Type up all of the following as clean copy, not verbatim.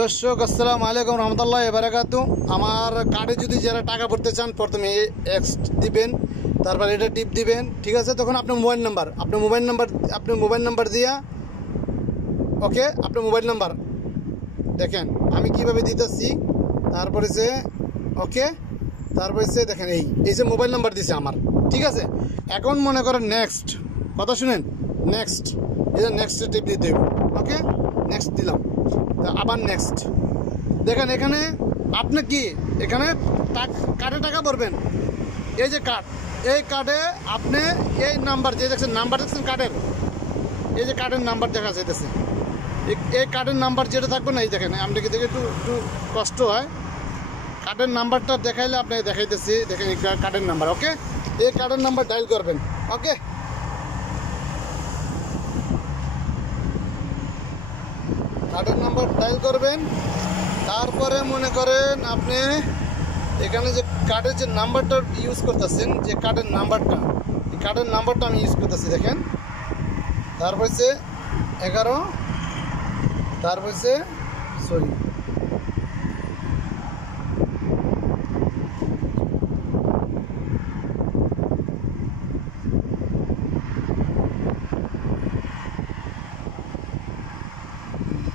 দর্শক আসসালামু আলাইকুম রহমতুল্লাহ বারাকাতু। আমার কার্ডে যদি যারা টাকা ভরতে চান প্রথমে এক্স দিবেন, তারপর এটা টিপ দিবেন, ঠিক আছে। তখন আপনার মোবাইল নাম্বার দিয়া ওকে, আপনার মোবাইল নাম্বার দেখেন আমি কিভাবে দিতেছি। তারপরে সে ওকে, তারপরে সে দেখেন এই যে মোবাইল নাম্বার দিছে আমার, ঠিক আছে। এখন মনে করেন নেক্সট, কথা শুনেন, নেক্সট, এই যে নেক্সট টিপ দিতে হবে। ওকে, নেক্সট দিলাম, আবার নেক্সট। দেখেন এখানে আপনি কি এখানে কার্ডে টাকা ভরবেন, এই যে কার্ড, এই কার্ডে আপনি এই নাম্বার যে দেখছেন, নাম্বার দেখছেন কার্ডের, এই যে কার্ডের নাম্বার দেখা যাইতেছে, এই কার্ডের নাম্বার যেটা থাকবে না, এই দেখেন আপনাকে দেখে একটু কষ্ট হয়। কার্ডের নাম্বারটা দেখাইলে আপনাকে দেখাইতেছি, দেখেন এই কার্ডের নাম্বার। ওকে, এই কার্ডের নাম্বার ডায়াল করবেন। ওকে, কার্ডের নাম্বার ডায়াল করবেন। তারপরে মনে করেন আপনি এখানে যে কার্ডের যে নাম্বারটা ইউজ করতেছেন, যে কার্ডের নাম্বারটা, এই কার্ডের নাম্বারটা আমি ইউজ করতেছি, দেখেন। তারপর হচ্ছে 11, তারপর হচ্ছে সরি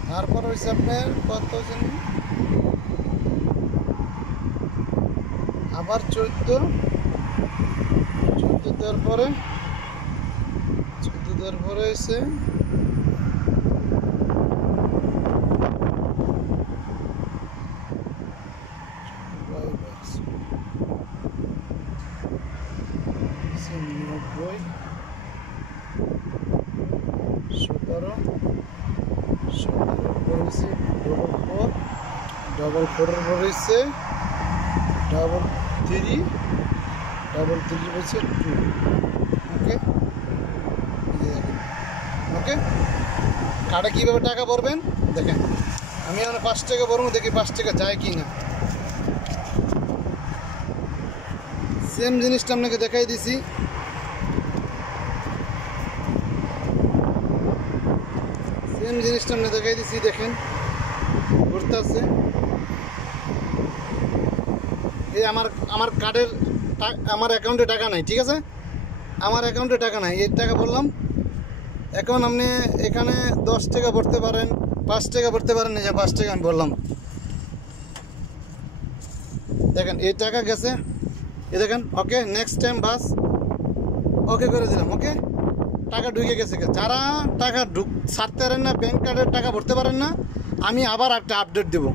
তারপর হচ্ছে আপনার কত জানি, আবার 14 দেওয়ার পরে হচ্ছে নব্বই, 17 হচ্ছে ডবল ফোর হচ্ছে ডবল থ্রি হচ্ছে 2। ওকে, ওকে, কার্ডে কীভাবে টাকা ভরবেন দেখেন। আমি এখন 5 টাকা ভরবো, দেখি 5 টাকা যায় কি না। সেম জিনিসটা আপনাকে দেখাই দিছি। দেখেন ঘুরতে আছে। এই আমার কার্ডের আমার অ্যাকাউন্টে টাকা নাই, ঠিক আছে, আমার অ্যাকাউন্টে টাকা নাই, এই টাকা বললাম। এখন আপনি এখানে 10 টাকা ভরতে পারেন, 5 টাকা ভরতে পারেন, এই যে 5 টাকা আমি বললাম। দেখেন এই টাকা গেছে, এই দেখেন। ওকে, নেক্সট টাইম বাস ওকে করে দিলাম। ওকে, টাকা ঢুকে গেছে। যারা টাকা ছাড়তে পারেন না, ব্যাংক কার্ডের টাকা ভরতে পারেন না, আমি আবার একটা আপডেট দেবো।